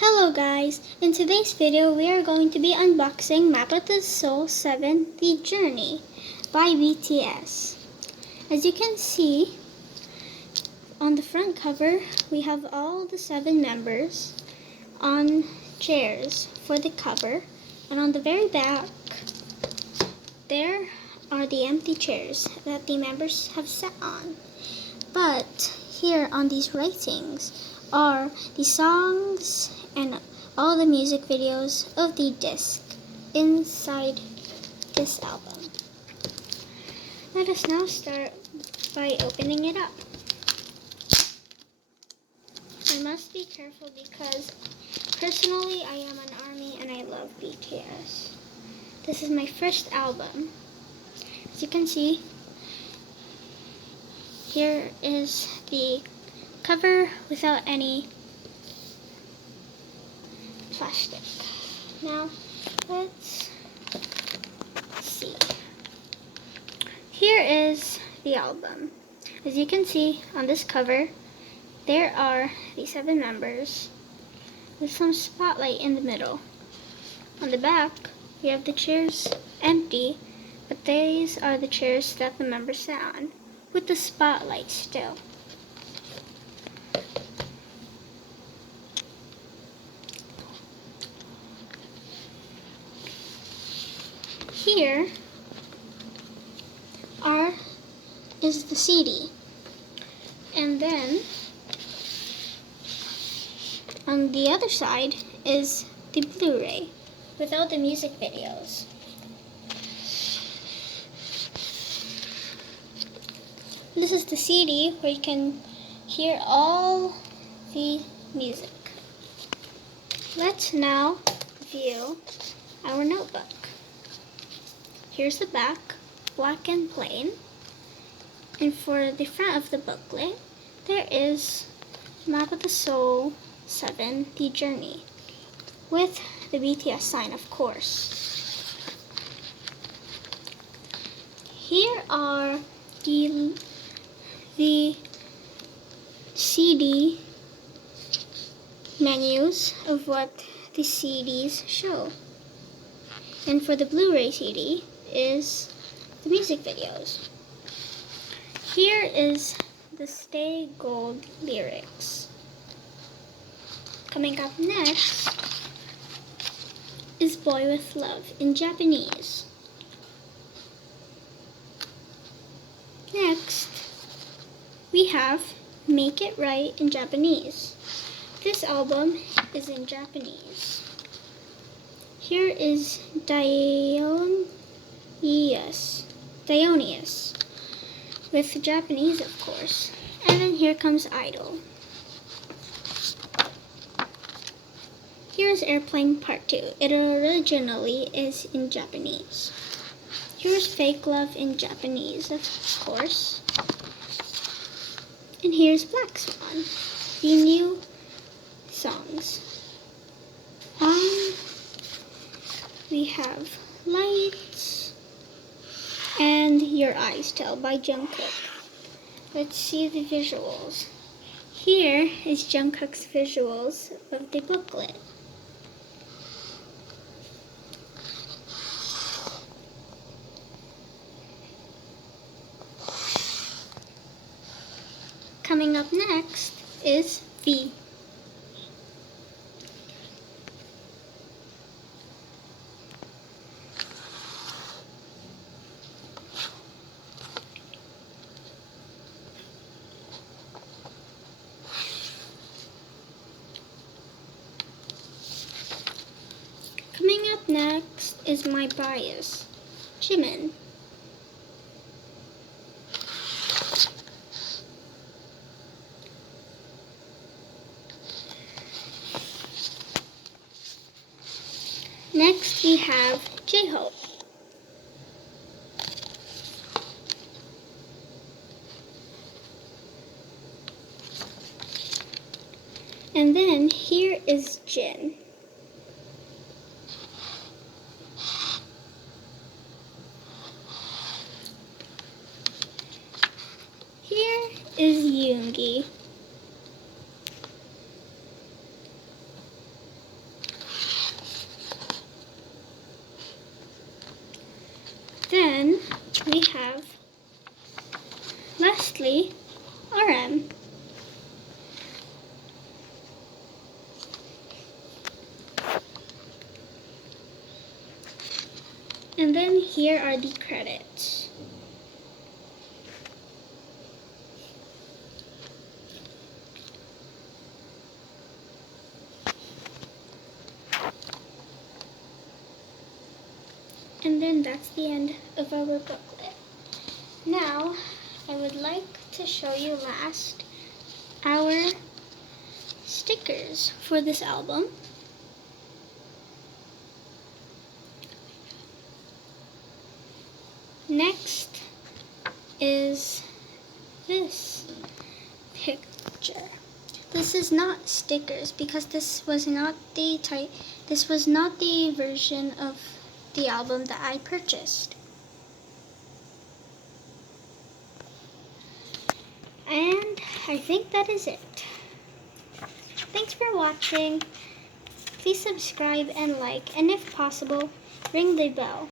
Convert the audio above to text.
Hello guys, in today's video we are going to be unboxing Map of the Soul 7 The Journey by BTS. As you can see, on the front cover we have all the 7 members on chairs for the cover, and on the very back there are the empty chairs that the members have sat on. But here on these ratings are the songs and all the music videos of the disc inside this album. Let us now start by opening it up. I must be careful because personally I am an ARMY and I love BTS. This is my first album. As you can see, here is the cover without any plastic. Now, let's see. Here is the album. As you can see on this cover, there are the 7 members with some spotlight in the middle. On the back, we have the chairs empty, but these are the chairs that the members sat on, with the spotlight still. Here is the CD, and then on the other side is the Blu-ray without the music videos. This is the CD where you can hear all the music. Let's now view our notebook. Here's the back, black and plain. And for the front of the booklet, there is Map of the Soul 7 The Journey, with the BTS sign, of course. Here are the CD menus of what the CDs show. And for the Blu-ray CD is the music videos. Here is the Stay Gold lyrics. Coming up next is Boy with Love in Japanese. Next, we have Make It Right in Japanese. This album is in Japanese. Here is Dionysus, with Japanese, of course. And then here comes Idol. Here's Airplane Part 2. It originally is in Japanese. Here's Fake Love in Japanese, of course. And here's Black Swan, the new songs. We have Lights and Your Eyes Tell by Jungkook. Let's see the visuals. Here is Jungkook's visuals of the booklet. Coming up next is V. Coming up next is My Bias, Jimin. Next we have J-Hope. And then here is Jin. Here is Yoongi. we have, lastly, RM. And then here are the credits. And then that's the end of our booklet. Now, I would like to show you last our stickers for this album. Next is this picture. This is not stickers because this was not the version of the album that I purchased. And I think that is it. Thanks for watching. Please subscribe and like, and if possible, ring the bell.